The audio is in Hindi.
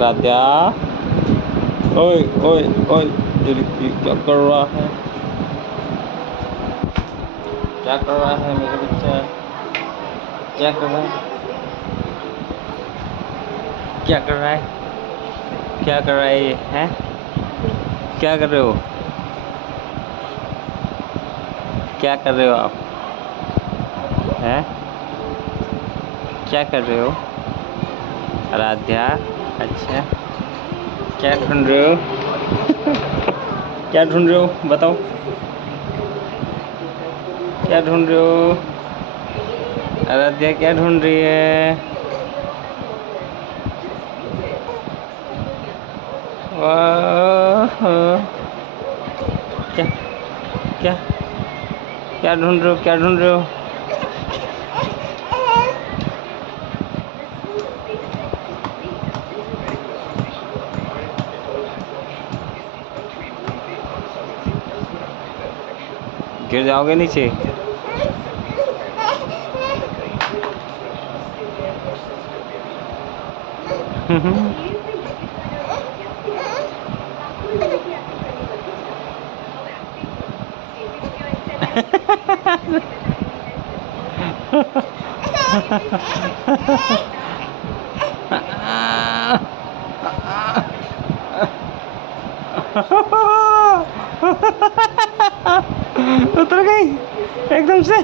राध्या, ओए ओए ओए, क्या कर रहा है? क्या कर रहा है मेरा बच्चा? क्या कर रहा है? क्या कर रहा है? क्या कर रहा है ये? हैं? क्या कर रहे हो? क्या कर रहे हो आप? हैं? क्या कर रहे हो? आराध्या, अच्छा, क्या ढूंढ रहे हो? क्या ढूंढ रहे हो? बताओ, क्या ढूंढ रहे हो? आराध्या क्या ढूंढ रही है? वाह, क्या क्या क्या ढूंढ रहे हो? क्या ढूंढ रहे हो? गिर जाओगे नीचे। उतर गई एकदम से।